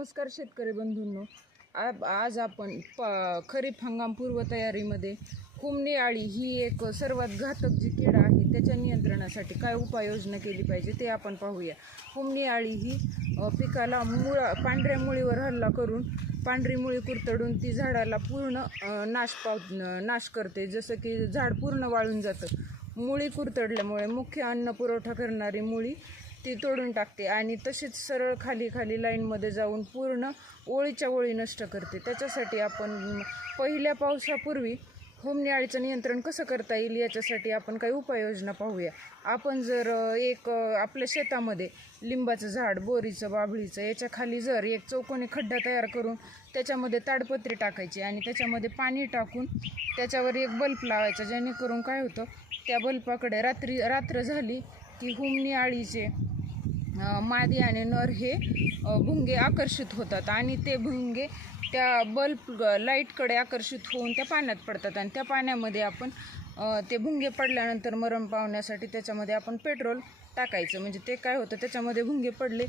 नमस्कार शेतकरी बंधूंनो. आ- आज आपण प खरीप हंगाम पूर्वतयारीमध्ये कुमणी आळी ही एक सर्वात घातक जी कीड आहे त्याच्या नियंत्रणासाठी काय उपाययोजना केली पाहिजे ते आपण पाहूया. कुमणी आळी ही पिकाला मुळा पांढऱ्या मुळीवर हल्ला करून पांढरी मुळी कुरतडून ती झाडाला पूर्ण नाश पाव नाश करते. जसं की झाड पूर्ण वाळून जातं. मुळी कुरतडल्यामुळे मुख्य अन्न पुरवठा करणारी मुळी ती तोडून टाकते आणि तशीच सरळ खाली खाली लाईनमध्ये जाऊन पूर्ण ओळीच्या ओळी नष्ट करते. त्याच्यासाठी आपण पहिल्या पावसापूर्वी होमणी अळीचं नियंत्रण कसं करता येईल याच्यासाठी आपण काही उपाययोजना पाहूया. आपण जर एक आपल्या शेतामध्ये लिंबाचं झाड बोरीचं बाभळीचं याच्या खाली जर एक चौकोनी खड्डा तयार करून त्याच्यामध्ये ताडपत्री टाकायची आणि त्याच्यामध्ये पाणी टाकून त्याच्यावर एक बल्ब लावायचा जेणेकरून काय होतं त्या बल्बाकडे रात्री रात्र झाली की हुमणी मादी आणि नर हे भुंगे आकर्षित होतात आणि ते भुंगे त्या बल्ब लाईटकडे आकर्षित होऊन त्या पाण्यात पडतात आणि त्या पाण्यामध्ये आपण ते भुंगे पडल्यानंतर मरण पावण्यासाठी त्याच्यामध्ये आपण पेट्रोल टाकायचं. म्हणजे ते काय होतं त्याच्यामध्ये भुंगे पडले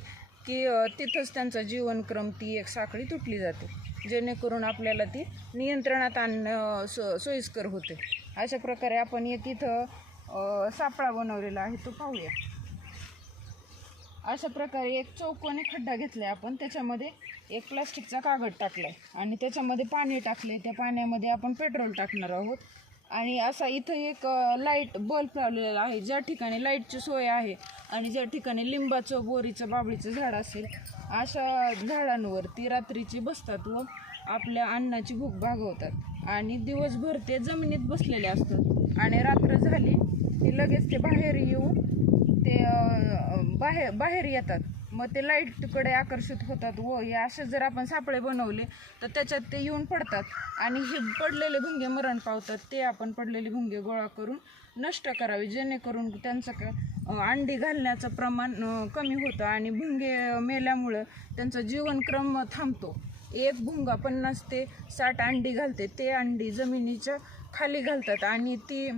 की तिथंच त्यांचा जीवनक्रम ती एक साखळी तुटली जाते. जेणेकरून आपल्याला ती नियंत्रणात आणणं सो सोयीस्कर होते. अशा प्रकारे आपण एक इथं सापळा बनवलेला आहे तो पाहूया. अशा प्रकारे एक चौकोनी खड्डा घेतला आहे आपण. त्याच्यामध्ये एक प्लास्टिकचा कागद टाकलाय आणि त्याच्यामध्ये पाणी टाकले त्या पाण्यामध्ये आपण पेट्रोल टाकणार आहोत. आणि असा इथं एक लाइट बल्ब लावलेला आहे. ज्या ठिकाणी लाईटची सोय आहे आणि ज्या ठिकाणी लिंबाचं बोरीचं बाबळीचं झाड असेल अशा झाडांवरती रात्रीची बसतात व आपल्या अन्नाची भूक भागवतात. आणि दिवसभर ते जमिनीत बसलेले असतात. आणि रात्र झाली की लगेच ते बाहेर येऊन ते बाहेर बाहेर येतात. मग ते लाईटकडे आकर्षित होतात. व हे असे जर आपण सापळे बनवले तर त्याच्यात ते येऊन पडतात. आणि हे पडलेले भुंगे मरण पावतात. ते आपण पडलेले भुंगे गोळा करून नष्ट करावे जेणेकरून त्यांचं क अंडी घालण्याचं प्रमाण कमी होतं आणि भुंगे मेल्यामुळं त्यांचा जीवनक्रम थांबतो. एक भुंगा पन्नास ते साठ अंडी घालते. ते अंडी जमिनीच्या खाली घालतात आणि ती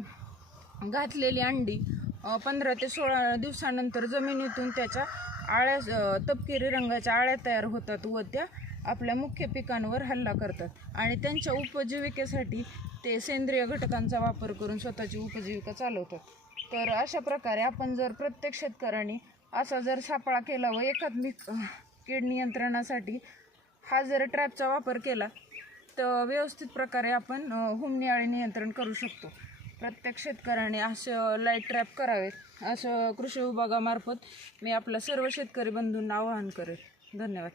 घातलेली अंडी पंधरा ते सोळा दिवसानंतर जमिनीतून त्याच्या आळ्या तपकिरी रंगाच्या आळ्या तयार होतात व त्या आपल्या मुख्य पिकांवर हल्ला करतात. आणि त्यांच्या उपजीविकेसाठी ते सेंद्रिय घटकांचा वापर करून स्वतःची उपजीविका चालवतात. तर अशा प्रकारे आपण जर प्रत्येक शेतकऱ्याने असा जर सापळा केला व एकात्मिक कीड नियंत्रणासाठी हा जर ट्रॅपचा वापर केला तर व्यवस्थित प्रकारे आपण अ, हुमणी नियंत्रण करू शकतो. प्रत्येक शेतकऱ्याने असं लाइट ट्रॅप करावेत असं कृषी विभागामार्फत मी आपल्या सर्व शेतकरी बंधूंना आवाहन करेल. धन्यवाद.